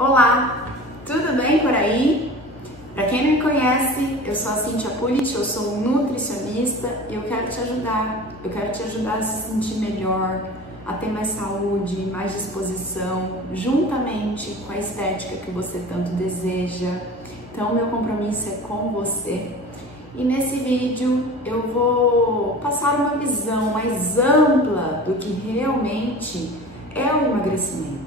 Olá, tudo bem por aí? Para quem não me conhece, eu sou a Cíntia Pulit, eu sou nutricionista e eu quero te ajudar. Eu quero te ajudar a se sentir melhor, a ter mais saúde, mais disposição, juntamente com a estética que você tanto deseja. Então, meu compromisso é com você. E nesse vídeo eu vou passar uma visão mais ampla do que realmente é o emagrecimento.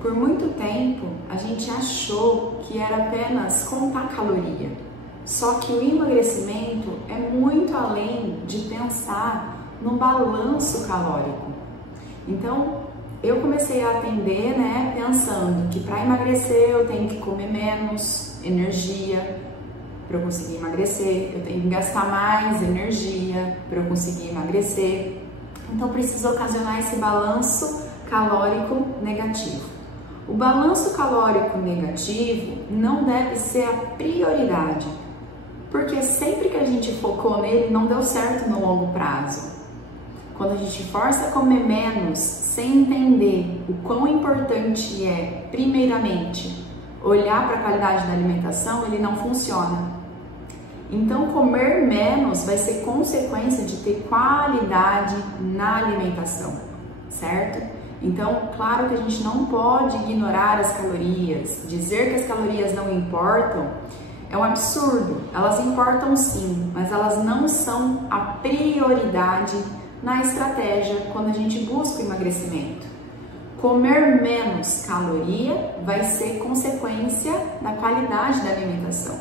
Por muito tempo, a gente achou que era apenas contar caloria. Só que o emagrecimento é muito além de pensar no balanço calórico. Então, eu comecei a atender, pensando que para emagrecer eu tenho que comer menos energia para eu conseguir emagrecer, eu tenho que gastar mais energia para eu conseguir emagrecer. Então, preciso ocasionar esse balanço calórico negativo. O balanço calórico negativo não deve ser a prioridade, porque sempre que a gente focou nele não deu certo no longo prazo. Quando a gente força a comer menos sem entender o quão importante é, primeiramente, olhar para a qualidade da alimentação, ele não funciona. Então, comer menos vai ser consequência de ter qualidade na alimentação, certo? Então, claro que a gente não pode ignorar as calorias, dizer que as calorias não importam é um absurdo. Elas importam sim, mas elas não são a prioridade na estratégia quando a gente busca o emagrecimento. Comer menos caloria vai ser consequência da qualidade da alimentação.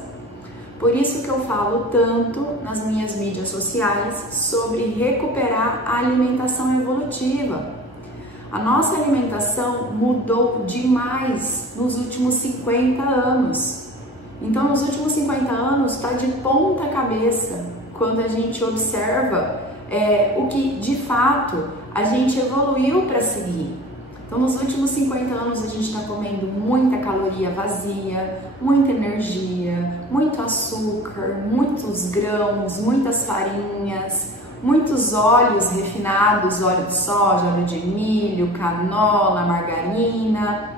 Por isso que eu falo tanto nas minhas mídias sociais sobre recuperar a alimentação evolutiva. A nossa alimentação mudou demais nos últimos 50 anos. Então, nos últimos 50 anos, está de ponta cabeça quando a gente observa o que, de fato, a gente evoluiu para seguir. Então, nos últimos 50 anos, a gente está comendo muita caloria vazia, muita energia, muito açúcar, muitos grãos, muitas farinhas, muitos óleos refinados, óleo de soja, óleo de milho, canola, margarina.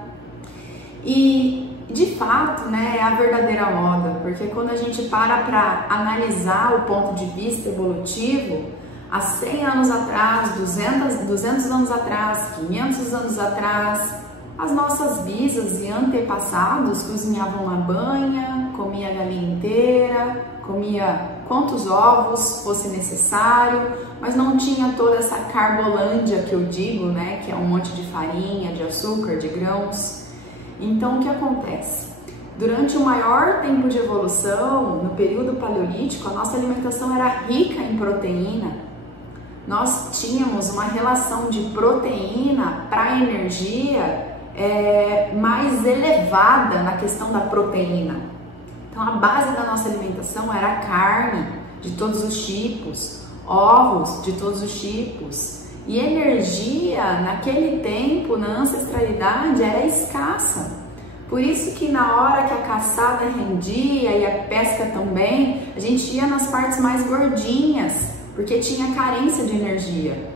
E, de fato, é a verdadeira moda, porque quando a gente para analisar o ponto de vista evolutivo, há 100 anos atrás, 200 anos atrás, 500 anos atrás, as nossas bisas e antepassados cozinhavam na banha, comia a galinha inteira, comia quantos ovos fosse necessário, mas não tinha toda essa carbolândia que eu digo, que é um monte de farinha, de açúcar, de grãos. Então, o que acontece? Durante o maior tempo de evolução, no período paleolítico, a nossa alimentação era rica em proteína. Nós tínhamos uma relação de proteína para energia mais elevada na questão da proteína. Então, a base da nossa alimentação era carne de todos os tipos, ovos de todos os tipos. E energia, naquele tempo, na ancestralidade, era escassa. Por isso que na hora que a caçada rendia e a pesca também, a gente ia nas partes mais gordinhas, porque tinha carência de energia.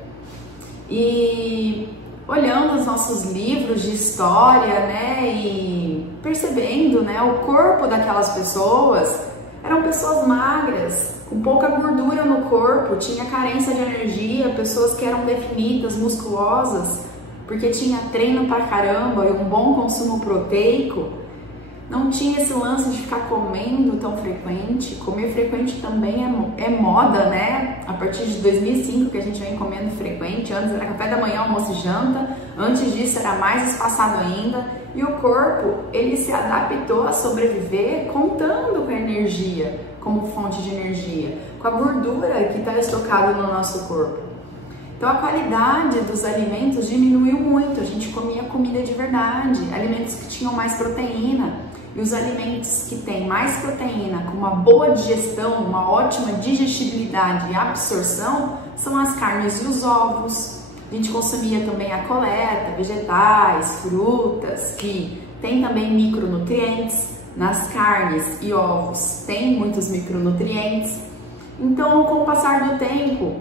E olhando os nossos livros de história, e percebendo, o corpo daquelas pessoas, eram pessoas magras, com pouca gordura no corpo, tinha carência de energia, pessoas que eram definidas, musculosas, porque tinha treino pra caramba e um bom consumo proteico. Não tinha esse lance de ficar comendo tão frequente. Comer frequente também é moda, A partir de 2005 que a gente vem comendo frequente. Antes era café da manhã, almoço e janta. Antes disso era mais espaçado ainda. E o corpo, ele se adaptou a sobreviver contando com a energia como fonte de energia, com a gordura que está estocada no nosso corpo. Então a qualidade dos alimentos diminuiu muito. A gente comia comida de verdade, alimentos que tinham mais proteína. E os alimentos que têm mais proteína, com uma boa digestão, uma ótima digestibilidade e absorção, são as carnes e os ovos. A gente consumia também a coleta, vegetais, frutas, que tem também micronutrientes. Nas carnes e ovos tem muitos micronutrientes. Então, com o passar do tempo,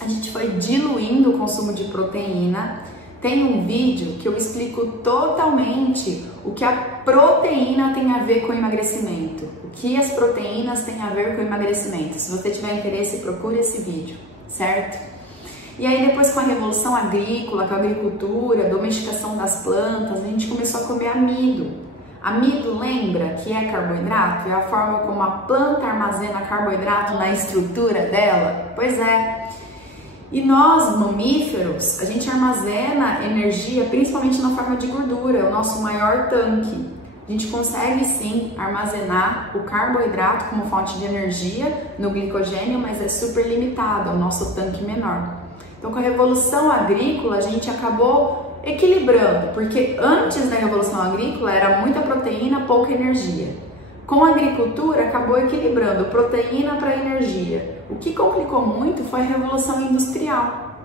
a gente foi diluindo o consumo de proteína. Tem um vídeo que eu explico totalmente o que a proteína tem a ver com o emagrecimento. O que as proteínas têm a ver com o emagrecimento. Se você tiver interesse, procure esse vídeo, certo? E aí depois com a revolução agrícola, com a agricultura, a domesticação das plantas, a gente começou a comer amido. Amido, lembra que é carboidrato? É a forma como a planta armazena carboidrato na estrutura dela? Pois é. E nós, mamíferos, a gente armazena energia principalmente na forma de gordura, é o nosso maior tanque. A gente consegue sim armazenar o carboidrato como fonte de energia no glicogênio, mas é super limitado, é o nosso tanque menor. Então, com a revolução agrícola, a gente acabou equilibrando, porque antes da revolução agrícola era muita proteína, pouca energia. Com a agricultura, acabou equilibrando proteína para energia. O que complicou muito foi a revolução industrial.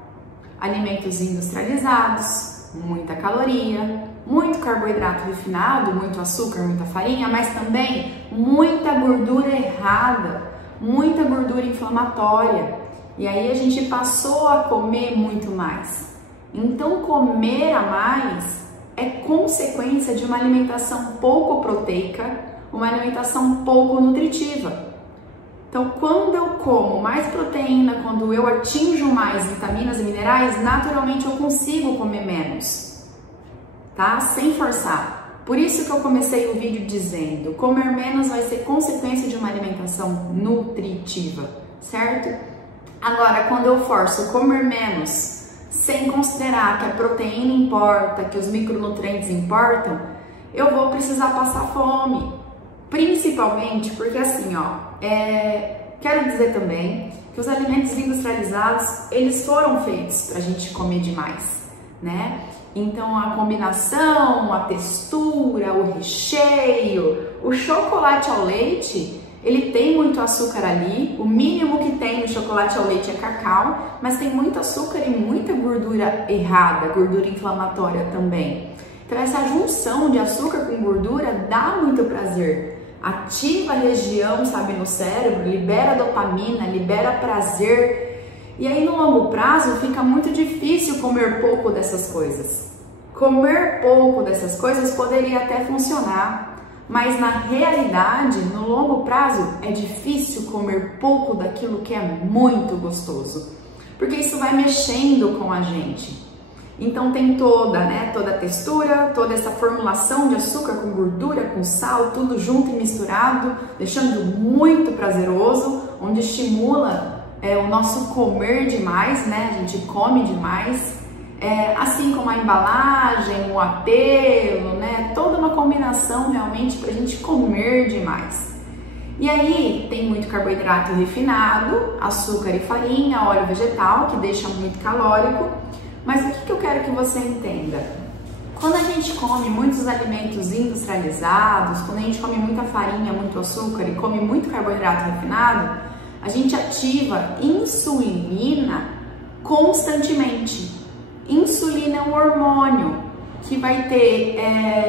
Alimentos industrializados, muita caloria, muito carboidrato refinado, muito açúcar, muita farinha, mas também muita gordura errada, muita gordura inflamatória. E aí a gente passou a comer muito mais. Então, comer a mais é consequência de uma alimentação pouco proteica, uma alimentação pouco nutritiva. Então, quando eu como mais proteína, quando eu atinjo mais vitaminas e minerais, naturalmente eu consigo comer menos, tá? Sem forçar. Por isso que eu comecei o vídeo dizendo, comer menos vai ser consequência de uma alimentação nutritiva, certo? Agora, quando eu forço comer menos, sem considerar que a proteína importa, que os micronutrientes importam, eu vou precisar passar fome. Principalmente porque assim, quero dizer também que os alimentos industrializados, eles foram feitos pra gente comer demais, né? Então a combinação, a textura, o recheio, o chocolate ao leite, ele tem muito açúcar ali, o mínimo que tem no chocolate ao leite é cacau, mas tem muito açúcar e muita gordura errada, gordura inflamatória também. Então essa junção de açúcar com gordura dá muito prazer. Ativa a região, sabe, no cérebro, libera dopamina, libera prazer. E aí no longo prazo fica muito difícil comer pouco dessas coisas. Comer pouco dessas coisas poderia até funcionar, mas na realidade, no longo prazo, é difícil comer pouco daquilo que é muito gostoso. Porque isso vai mexendo com a gente. Então tem toda a textura, toda essa formulação de açúcar com gordura, com sal, tudo junto e misturado, deixando muito prazeroso, onde estimula o nosso comer demais, né? A gente come demais, assim como a embalagem, o apelo, né? Toda uma combinação realmente para a gente comer demais. E aí tem muito carboidrato refinado, açúcar e farinha, óleo vegetal, que deixa muito calórico. Mas o que eu quero que você entenda? Quando a gente come muitos alimentos industrializados, quando a gente come muita farinha, muito açúcar e come muito carboidrato refinado, a gente ativa insulina constantemente. Insulina é um hormônio que vai ter,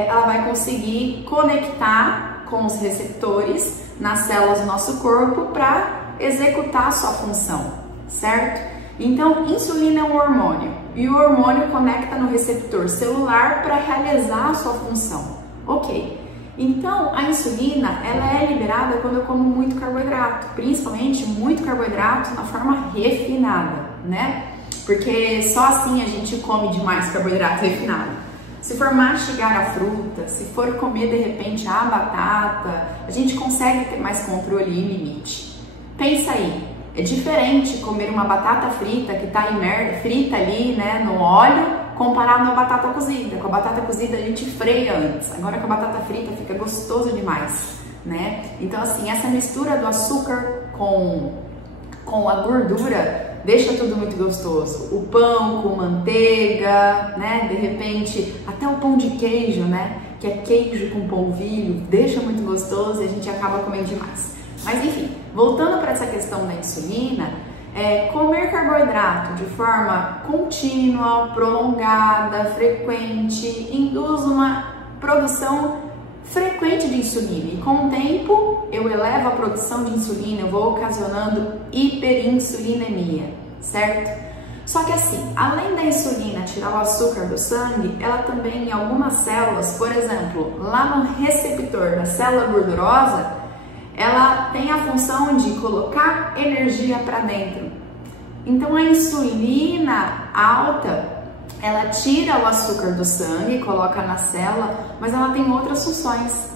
ela vai conseguir conectar com os receptores nas células do nosso corpo para executar a sua função, certo? Então, insulina é um hormônio e o hormônio conecta no receptor celular para realizar a sua função. Ok, então a insulina ela é liberada quando eu como muito carboidrato, principalmente muito carboidrato na forma refinada, né? Porque só assim a gente come demais carboidrato refinado. Se for mastigar a fruta, se for comer de repente a batata, a gente consegue ter mais controle e limite. Pensa aí. É diferente comer uma batata frita que está frita ali, né, no óleo, comparado a uma batata cozida. Com a batata cozida a gente freia antes, agora com a batata frita fica gostoso demais, né? Então assim, essa mistura do açúcar com a gordura deixa tudo muito gostoso. O pão com manteiga, né, de repente até o pão de queijo, né, que é queijo com polvilho, deixa muito gostoso e a gente acaba comendo demais. Mas enfim, voltando para essa questão da insulina, comer carboidrato de forma contínua, prolongada, frequente, induz uma produção frequente de insulina. E com o tempo, eu elevo a produção de insulina, eu vou ocasionando hiperinsulinemia, certo? Só que assim, além da insulina tirar o açúcar do sangue, ela também em algumas células, por exemplo, lá no receptor da célula gordurosa, ela tem a função de colocar energia para dentro. Então a insulina alta, ela tira o açúcar do sangue, coloca na célula, mas ela tem outras funções.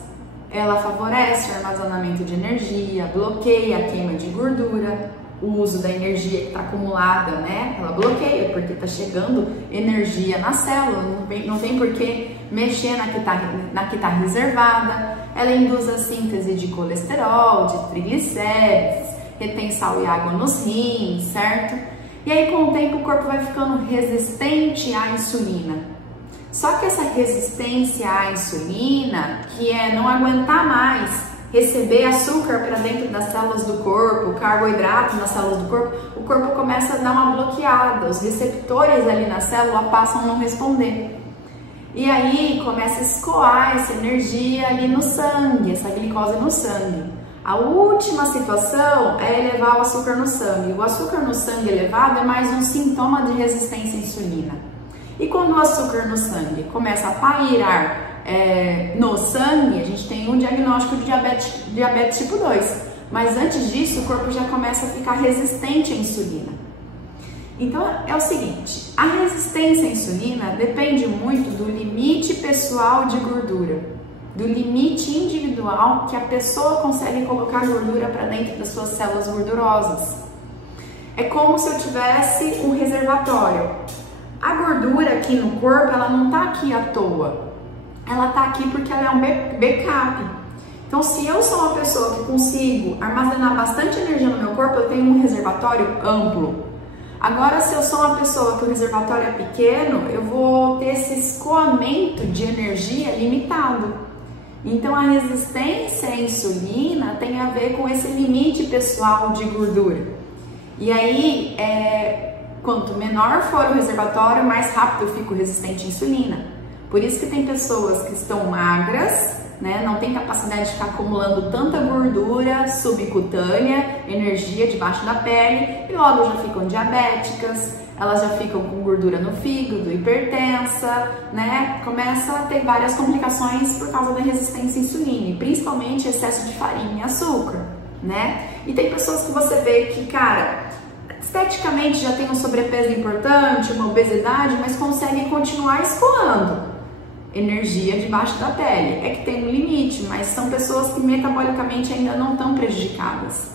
Ela favorece o armazenamento de energia, bloqueia a queima de gordura, o uso da energia que está acumulada, né? Ela bloqueia, porque está chegando energia na célula, não tem por que mexer na que está reservada. Ela induz a síntese de colesterol, de triglicérides, retém sal e água nos rins, certo? E aí com o tempo o corpo vai ficando resistente à insulina. Só que essa resistência à insulina, que é não aguentar mais receber açúcar para dentro das células do corpo, carboidrato nas células do corpo, o corpo começa a dar uma bloqueada, os receptores ali na célula passam a não responder. E aí começa a escoar essa energia ali no sangue, essa glicose no sangue. A última situação é elevar o açúcar no sangue. O açúcar no sangue elevado é mais um sintoma de resistência à insulina. E quando o açúcar no sangue começa a pairar no sangue, a gente tem um diagnóstico de diabetes tipo 2. Mas antes disso, o corpo já começa a ficar resistente à insulina. Então é o seguinte, a resistência à insulina depende muito do limite pessoal de gordura, do limite individual que a pessoa consegue colocar gordura para dentro das suas células gordurosas. É como se eu tivesse um reservatório. A gordura aqui no corpo, ela não está aqui à toa. Ela está aqui porque ela é um backup. Então, se eu sou uma pessoa que consigo armazenar bastante energia no meu corpo, eu tenho um reservatório amplo. Agora, se eu sou uma pessoa que o reservatório é pequeno, eu vou ter esse escoamento de energia limitado. Então, a resistência à insulina tem a ver com esse limite pessoal de gordura. E aí, quanto menor for o reservatório, mais rápido eu fico resistente à insulina. Por isso que tem pessoas que estão magras, né, não tem capacidade de ficar acumulando tanta gordura subcutânea, energia debaixo da pele, e logo já ficam diabéticas, elas já ficam com gordura no fígado, hipertensa, né, começa a ter várias complicações por causa da resistência à insulina, e principalmente excesso de farinha e açúcar, né? E tem pessoas que você vê que, cara, esteticamente já tem um sobrepeso importante, uma obesidade, mas consegue continuar escoando energia debaixo da pele. É que tem um limite, mas são pessoas que metabolicamente ainda não estão prejudicadas.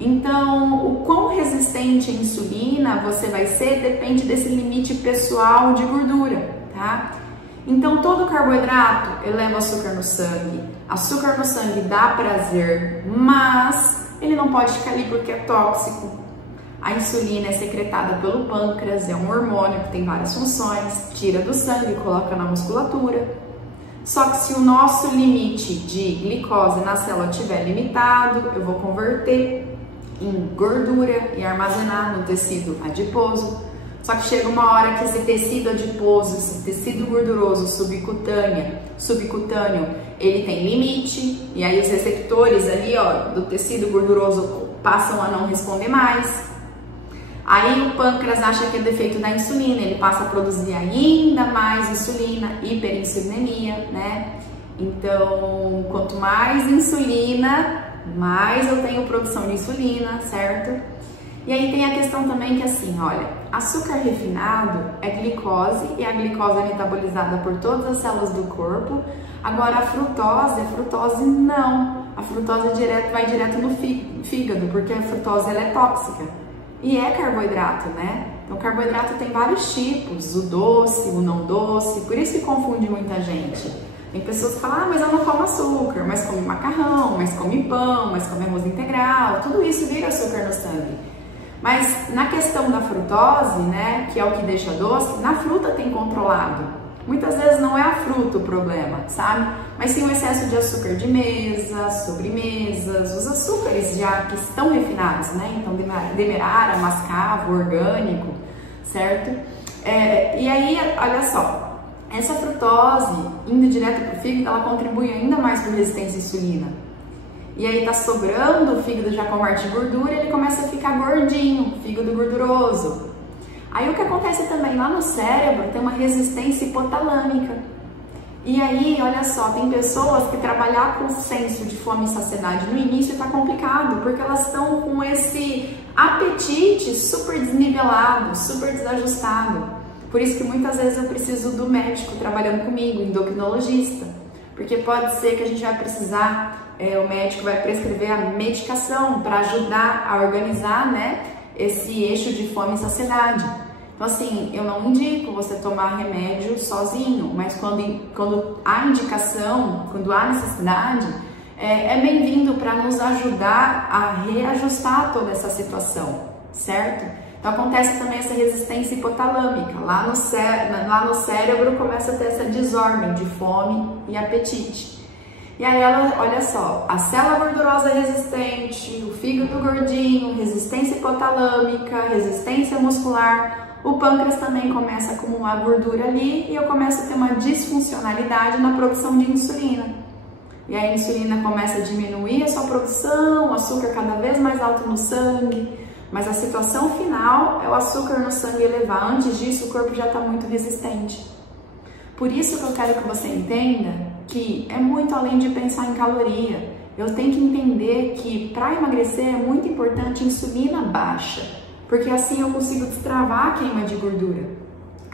Então, o quão resistente à insulina você vai ser depende desse limite pessoal de gordura, tá? Então, todo carboidrato eleva açúcar no sangue. Açúcar no sangue dá prazer, mas ele não pode ficar ali porque é tóxico. A insulina é secretada pelo pâncreas, é um hormônio que tem várias funções, tira do sangue, coloca na musculatura. Só que se o nosso limite de glicose na célula estiver limitado, eu vou converter em gordura e armazenar no tecido adiposo. Só que chega uma hora que esse tecido adiposo, esse tecido gorduroso subcutâneo, ele tem limite, e aí os receptores ali, ó, do tecido gorduroso passam a não responder mais. Aí o pâncreas acha que é defeito da insulina, ele passa a produzir ainda mais insulina, hiperinsulinemia, né? Então, quanto mais insulina, mais eu tenho produção de insulina, certo? E aí tem a questão também que assim, olha, açúcar refinado é glicose e a glicose é metabolizada por todas as células do corpo. Agora a frutose não. A frutose vai direto no fígado, porque a frutose ela é tóxica. E é carboidrato, né? Então carboidrato tem vários tipos, o doce, o não doce, por isso que confunde muita gente. Tem pessoas que falam, mas eu não como açúcar, mas come macarrão, mas come pão, mas come arroz integral, tudo isso vira açúcar no sangue. Mas na questão da frutose, né, que é o que deixa doce, na fruta tem controlado. Muitas vezes não é a fruta o problema, sabe? Mas sim o excesso de açúcar de mesa, sobremesas, os açúcares já que estão refinados, né? Então demerara, mascavo, orgânico, certo? E aí, olha só, essa frutose indo direto para o fígado, ela contribui ainda mais para a resistência à insulina. E aí tá sobrando, o fígado já converte gordura, ele começa a ficar gordinho, fígado gorduroso. Aí o que acontece também lá no cérebro tem uma resistência hipotalâmica. E aí, olha só, tem pessoas que trabalhar com o senso de fome e saciedade no início está complicado, porque elas estão com esse apetite super desnivelado, super desajustado. Por isso que muitas vezes eu preciso do médico trabalhando comigo, endocrinologista, porque pode ser que a gente vai precisar, o médico vai prescrever a medicação para ajudar a organizar, né, esse eixo de fome e saciedade. Então assim, eu não indico você tomar remédio sozinho, mas quando há indicação, quando há necessidade, é bem-vindo para nos ajudar a reajustar toda essa situação, certo? Então acontece também essa resistência hipotalâmica, lá no cérebro começa a ter essa desordem de fome e apetite. E aí, olha só, a célula gordurosa resistente, o fígado gordinho, resistência hipotalâmica, resistência muscular, o pâncreas também começa a acumular gordura ali e eu começo a ter uma disfuncionalidade na produção de insulina. E aí a insulina começa a diminuir a sua produção, o açúcar cada vez mais alto no sangue, mas a situação final é o açúcar no sangue elevar. Antes disso, o corpo já está muito resistente. Por isso que eu quero que você entenda que é muito além de pensar em caloria. Eu tenho que entender que para emagrecer é muito importante insulina baixa, porque assim eu consigo destravar a queima de gordura.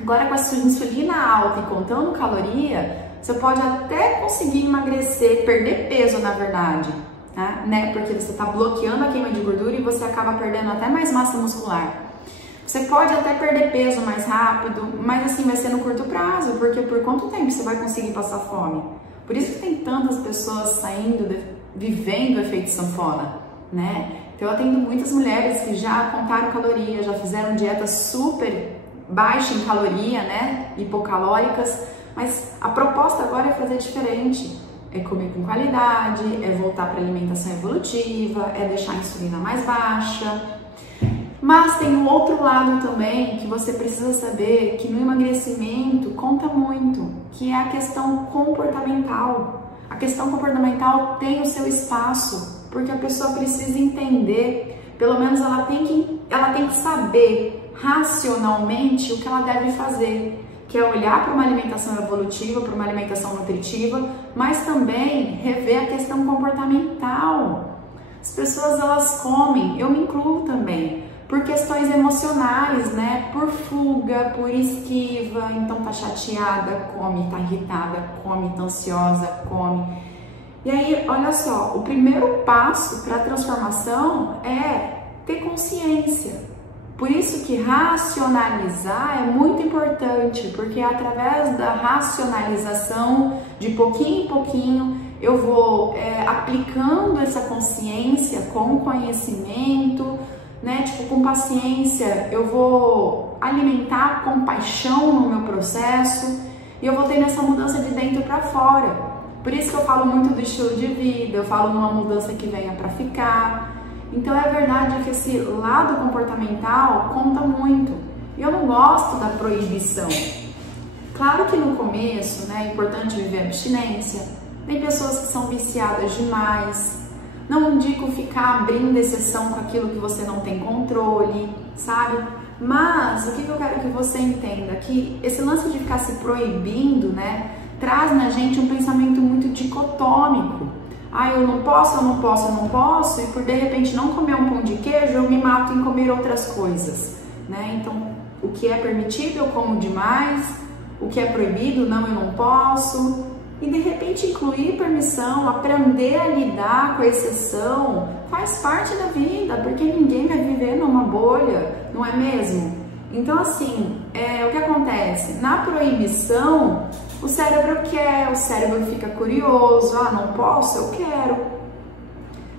Agora com a sua insulina alta e contando caloria, você pode até conseguir emagrecer, perder peso na verdade, tá? Né? Porque você está bloqueando a queima de gordura e você acaba perdendo até mais massa muscular. Você pode até perder peso mais rápido, mas assim vai ser no curto prazo, porque por quanto tempo você vai conseguir passar fome? Por isso que tem tantas pessoas saindo, vivendo o efeito sanfona, né? Então eu atendo muitas mulheres que já contaram calorias, já fizeram dietas super baixa em caloria, né? Hipocalóricas, mas a proposta agora é fazer diferente. É comer com qualidade, é voltar para a alimentação evolutiva, é deixar a insulina mais baixa. Mas tem um outro lado também que você precisa saber que no emagrecimento conta muito, que é a questão comportamental. A questão comportamental tem o seu espaço, porque a pessoa precisa entender, pelo menos ela tem que saber racionalmente o que ela deve fazer, que é olhar para uma alimentação evolutiva, para uma alimentação nutritiva, mas também rever a questão comportamental. As pessoas elas comem, eu me incluo também, por questões emocionais, né? Por fuga, por esquiva, então tá chateada, come, tá irritada, come, tá ansiosa, come. E aí, olha só, o primeiro passo para a transformação é ter consciência. Por isso que racionalizar é muito importante, porque através da racionalização, de pouquinho em pouquinho, eu vou aplicando essa consciência com conhecimento, né? Tipo, com paciência, eu vou alimentar compaixão no meu processo e eu vou ter essa mudança de dentro para fora. Por isso que eu falo muito do estilo de vida, eu falo numa mudança que venha para ficar. Então é verdade que esse lado comportamental conta muito. Eu não gosto da proibição. Claro que no começo, né, é importante viver a abstinência. Tem pessoas que são viciadas demais. Não indico ficar abrindo exceção com aquilo que você não tem controle, sabe? Mas o que eu quero que você entenda? Que esse lance de ficar se proibindo, né, traz na gente um pensamento muito dicotômico. Ah, eu não posso, eu não posso, eu não posso, e por de repente não comer um pão de queijo, eu me mato em comer outras coisas, né? Então, o que é permitido, eu como demais, o que é proibido, não, eu não posso. E de repente incluir permissão, aprender a lidar com a exceção, faz parte da vida, porque ninguém vai viver numa bolha, não é mesmo? Então assim, o que acontece? Na proibição, o cérebro quer, o cérebro fica curioso, ah, não posso, eu quero.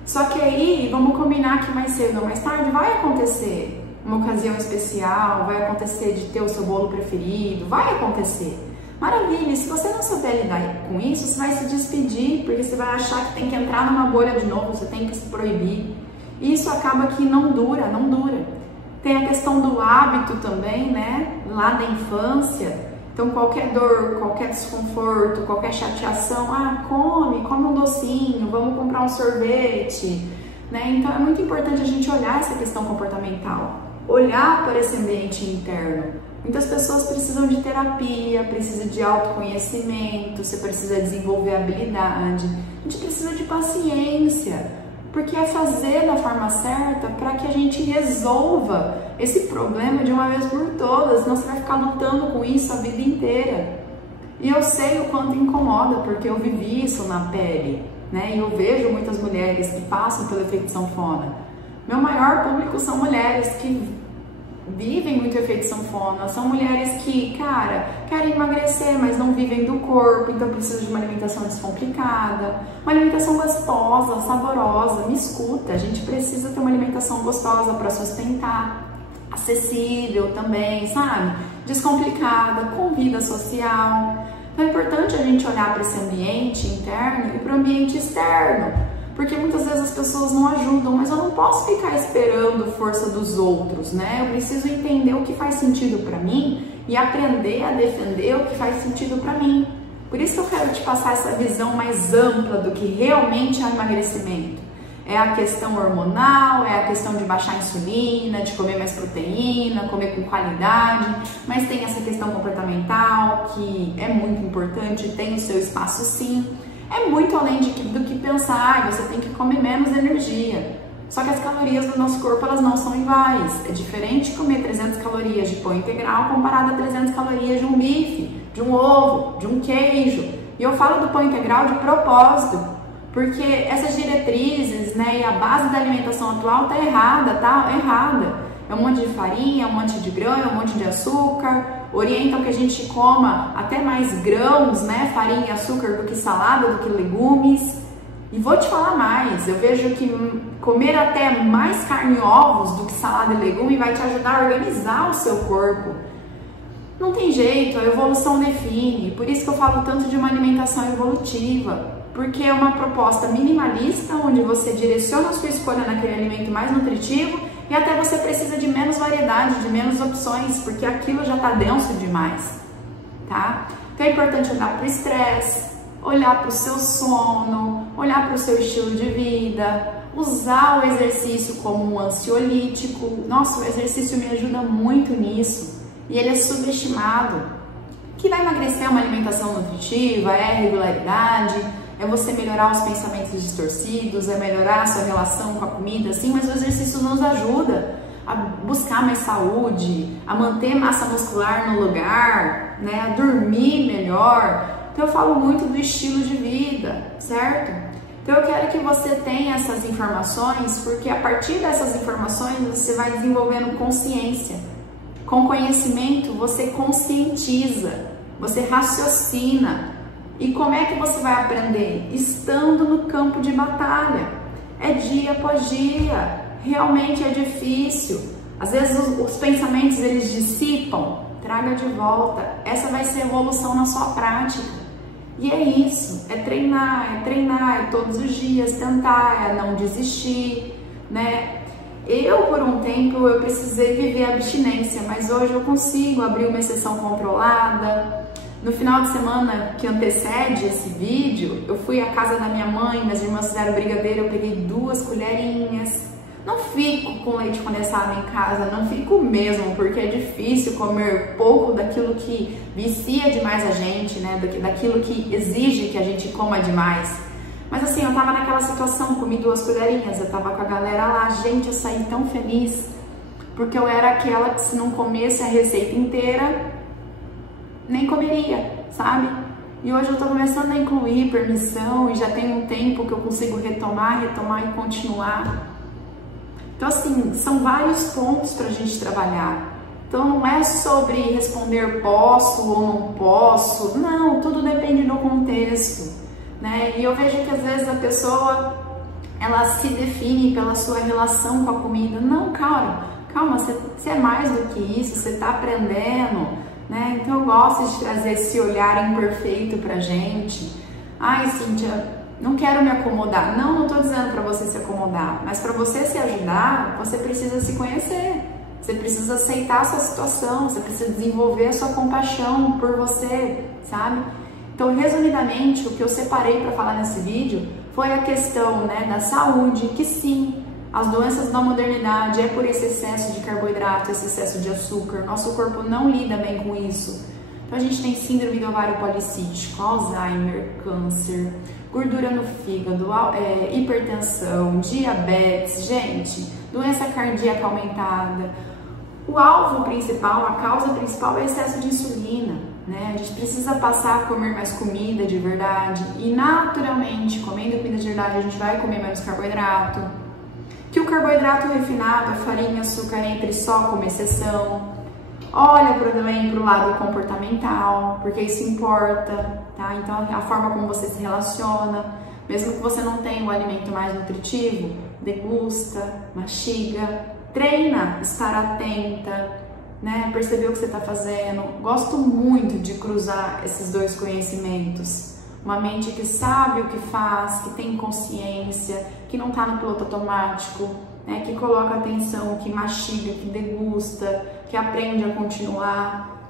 Só que aí, vamos combinar que mais cedo ou mais tarde vai acontecer uma ocasião especial, vai acontecer de ter o seu bolo preferido, vai acontecer. Maravilha, se você não souber lidar com isso, você vai se despedir, porque você vai achar que tem que entrar numa bolha de novo, você tem que se proibir. E isso acaba que não dura, não dura. Tem a questão do hábito também, né, lá da infância. Então qualquer dor, qualquer desconforto, qualquer chateação, ah, come um docinho, vamos comprar um sorvete, né? Então é muito importante a gente olhar essa questão comportamental. olhar para esse ambiente interno. Muitas pessoas precisam de terapia, precisam de autoconhecimento, você precisa desenvolver habilidade, a gente precisa de paciência, porque é fazer da forma certa para que a gente resolva esse problema de uma vez por todas, senão você vai ficar lutando com isso a vida inteira. E eu sei o quanto incomoda, porque eu vivi isso na pele, né? E eu vejo muitas mulheres que passam pelo efeito sanfona. Meu maior público são mulheres que vivem muito efeito sanfona, são mulheres que, cara, querem emagrecer, mas não vivem do corpo, então precisam de uma alimentação descomplicada, uma alimentação gostosa, saborosa. Me escuta, a gente precisa ter uma alimentação gostosa para sustentar, acessível também, sabe? Descomplicada, com vida social. Então é importante a gente olhar para esse ambiente interno e para o ambiente externo, porque muitas vezes as pessoas não ajudam, mas eu não posso ficar esperando força dos outros, né? Eu preciso entender o que faz sentido para mim e aprender a defender o que faz sentido para mim. Por isso que eu quero te passar essa visão mais ampla do que realmente é o emagrecimento. É a questão hormonal, é a questão de baixar a insulina, de comer mais proteína, comer com qualidade, mas tem essa questão comportamental que é muito importante, tem o seu espaço sim. É muito além do que pensar, você tem que comer menos energia. Só que as calorias do nosso corpo, elas não são iguais. É diferente comer 300 calorias de pão integral comparado a 300 calorias de um bife, de um ovo, de um queijo. E eu falo do pão integral de propósito, porque essas diretrizes, né, e a base da alimentação atual tá errada, tá? É errada. É um monte de farinha, um monte de grão, é um monte de açúcar. Orientam que a gente coma até mais grãos, né, farinha e açúcar do que salada, do que legumes. E vou te falar mais, eu vejo que comer até mais carne e ovos do que salada e legume vai te ajudar a organizar o seu corpo. Não tem jeito, a evolução define. Por isso que eu falo tanto de uma alimentação evolutiva. Porque é uma proposta minimalista, onde você direciona a sua escolha naquele alimento mais nutritivo e até você precisa de menos variedade, de menos opções, porque aquilo já está denso demais, tá? Então é importante olhar para o estresse, olhar para o seu sono, olhar para o seu estilo de vida, usar o exercício como um ansiolítico. Nossa, o exercício me ajuda muito nisso e ele é subestimado. Que vai emagrecer é uma alimentação nutritiva, é regularidade, é você melhorar os pensamentos distorcidos, é melhorar a sua relação com a comida, sim, mas o exercício nos ajuda a buscar mais saúde, a manter massa muscular no lugar, né, a dormir melhor. Então eu falo muito do estilo de vida, certo? Então eu quero que você tenha essas informações, porque a partir dessas informações você vai desenvolvendo consciência. Com conhecimento você conscientiza, você raciocina. E como é que você vai aprender? Estando no campo de batalha. É dia após dia. Realmente é difícil. Às vezes os pensamentos eles dissipam. Traga de volta. Essa vai ser a evolução na sua prática. E é isso. É treinar, é todos os dias tentar, é não desistir, né? Eu, por um tempo, eu precisei viver a abstinência, mas hoje eu consigo abrir uma exceção controlada. No final de semana que antecede esse vídeo, eu fui à casa da minha mãe, minhas irmãs fizeram brigadeiro, eu peguei 2 colherinhas. Não fico com leite condensado em casa, não fico mesmo, porque é difícil comer pouco daquilo que vicia demais a gente, né? Daquilo que exige que a gente coma demais. Mas assim, eu tava naquela situação, comi 2 colherinhas, eu tava com a galera lá, gente, eu saí tão feliz, porque eu era aquela que se não comesse a receita inteira, nem comeria, sabe? E hoje eu tô começando a incluir permissão e já tem um tempo que eu consigo retomar e continuar. Então assim, são vários pontos pra gente trabalhar. Então não é sobre responder posso ou não posso, não, tudo depende do contexto, né? E eu vejo que às vezes a pessoa, ela se define pela sua relação com a comida. Não, calma, você é mais do que isso, você tá aprendendo, né? Então eu gosto de trazer esse olhar imperfeito pra gente. Ai, Cíntia, não quero me acomodar. Não tô dizendo pra você se acomodar, mas pra você se ajudar, você precisa se conhecer. Você precisa aceitar a sua situação, você precisa desenvolver a sua compaixão por você, sabe? Então, resumidamente, o que eu separei para falar nesse vídeo foi a questão, né, da saúde, que sim, As doenças da modernidade é por esse excesso de carboidrato, esse excesso de açúcar. Nosso corpo não lida bem com isso. Então a gente tem síndrome do ovário policístico, Alzheimer, câncer, gordura no fígado, hipertensão, diabetes, gente, doença cardíaca aumentada. O alvo principal, a causa principal é o excesso de insulina, né? A gente precisa passar a comer mais comida de verdade e naturalmente, comendo comida de verdade, a gente vai comer menos carboidrato. Que o carboidrato refinado, a farinha, açúcar entre só como exceção. Olha também para o lado comportamental, porque isso importa, tá? Então a forma como você se relaciona, mesmo que você não tenha o alimento mais nutritivo, degusta, mastiga, treina, estar atenta, né? Perceber o que você está fazendo. Gosto muito de cruzar esses dois conhecimentos. Uma mente que sabe o que faz, que tem consciência, que não está no piloto automático, né? Que coloca atenção, que mastiga, que degusta, que aprende a continuar.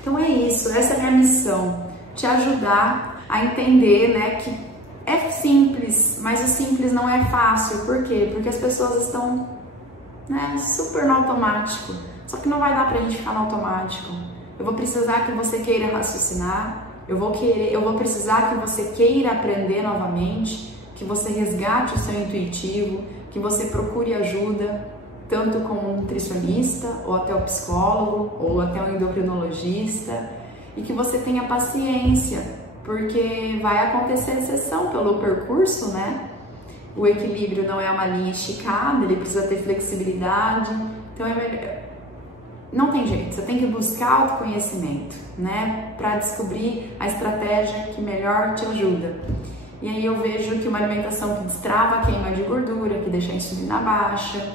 Então é isso, essa é a minha missão, te ajudar a entender, né, que é simples, mas o simples não é fácil. Por quê? Porque as pessoas estão, né, super no automático. Só que não vai dar pra gente ficar no automático. Eu vou precisar que você queira raciocinar, eu vou precisar que você queira aprender novamente, que você resgate o seu intuitivo, que você procure ajuda, tanto como um nutricionista, ou até o psicólogo, ou até o endocrinologista, e que você tenha paciência, porque vai acontecer exceção pelo percurso, né? O equilíbrio não é uma linha esticada, ele precisa ter flexibilidade, então não tem jeito, você tem que buscar autoconhecimento, né? Para descobrir a estratégia que melhor te ajuda. E aí eu vejo que uma alimentação que destrava a queima de gordura, que deixa a insulina baixa,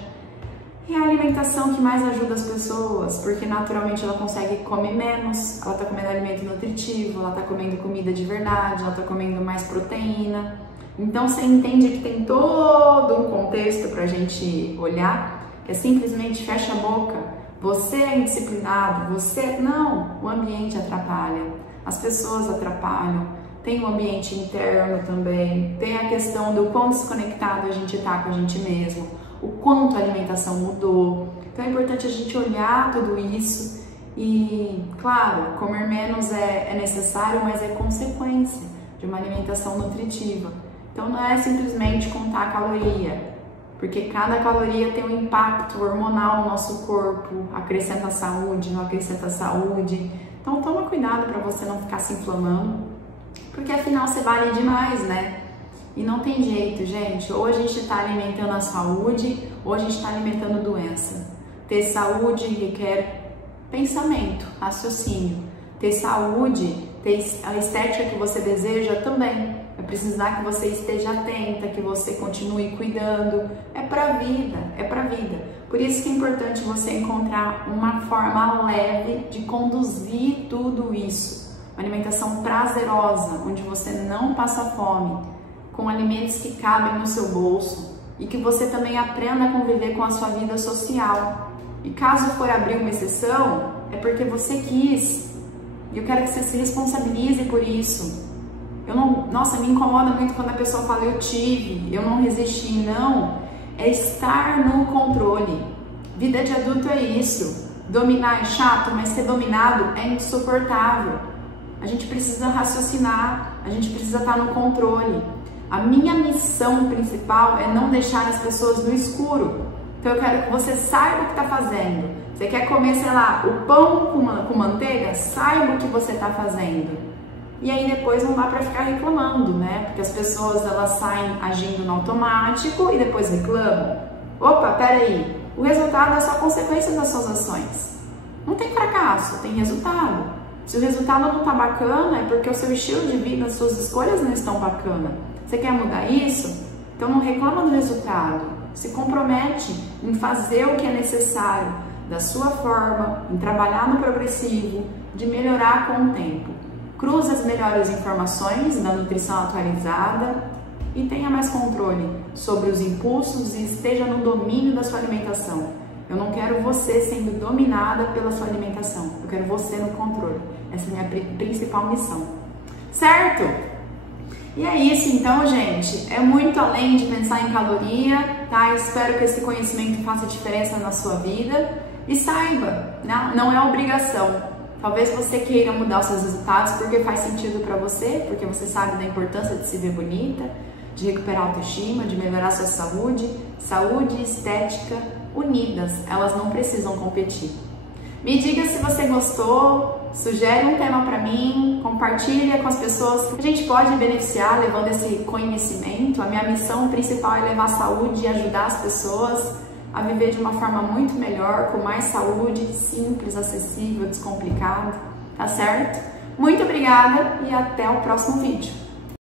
é a alimentação que mais ajuda as pessoas, porque naturalmente ela consegue comer menos, ela tá comendo alimento nutritivo, ela tá comendo comida de verdade, ela tá comendo mais proteína. Então você entende que tem todo um contexto pra gente olhar, que é simplesmente fecha a boca, você é indisciplinado, não, o ambiente atrapalha, as pessoas atrapalham, tem o ambiente interno também, tem a questão do quão desconectado a gente tá com a gente mesmo, o quanto a alimentação mudou. Então é importante a gente olhar tudo isso e, claro, comer menos é necessário, mas é consequência de uma alimentação nutritiva. Então não é simplesmente contar a caloria, porque cada caloria tem um impacto hormonal no nosso corpo, acrescenta saúde, não acrescenta saúde. Então toma cuidado para você não ficar se inflamando, porque afinal você vale demais, né? E não tem jeito, gente, ou a gente está alimentando a saúde, ou a gente está alimentando doença. Ter saúde requer pensamento, raciocínio. Ter saúde, ter a estética que você deseja também. Vai precisar que você esteja atenta, que você continue cuidando. É pra vida, é pra vida. Por isso que é importante você encontrar uma forma leve de conduzir tudo isso. Uma alimentação prazerosa, onde você não passa fome, com alimentos que cabem no seu bolso e que você também aprenda a conviver com a sua vida social. E caso for abrir uma exceção, é porque você quis. E eu quero que você se responsabilize por isso. Nossa, me incomoda muito quando a pessoa fala eu tive, eu não resisti. Não, é estar no controle. Vida de adulto é isso. Dominar é chato, mas ser dominado é insuportável. A gente precisa raciocinar, a gente precisa estar no controle. A minha missão principal é não deixar as pessoas no escuro. Então eu quero que você saiba o que está fazendo. Você quer comer, sei lá, o pão com manteiga? Saiba o que você está fazendo. E aí depois não dá para ficar reclamando, né? Porque as pessoas, elas saem agindo no automático e depois reclamam. Opa, peraí, o resultado é só consequência das suas ações. Não tem fracasso, tem resultado. Se o resultado não tá bacana, é porque o seu estilo de vida, as suas escolhas não estão bacanas. Você quer mudar isso? Então não reclama do resultado. Se compromete em fazer o que é necessário, da sua forma, em trabalhar no progressivo, de melhorar com o tempo. Cruze as melhores informações da nutrição atualizada e tenha mais controle sobre os impulsos e esteja no domínio da sua alimentação. Eu não quero você sendo dominada pela sua alimentação, eu quero você no controle. Essa é a minha principal missão, certo? E é isso então, gente, é muito além de pensar em caloria, tá? Espero que esse conhecimento faça diferença na sua vida e saiba, né? Não é obrigação. Talvez você queira mudar os seus resultados porque faz sentido para você, porque você sabe da importância de se ver bonita, de recuperar a autoestima, de melhorar a sua saúde. Saúde e estética unidas, elas não precisam competir. Me diga se você gostou, sugere um tema para mim, compartilha com as pessoas que a gente pode beneficiar levando esse conhecimento. A minha missão principal é levar saúde e ajudar as pessoas a viver de uma forma muito melhor, com mais saúde, simples, acessível, descomplicado, tá certo? Muito obrigada e até o próximo vídeo.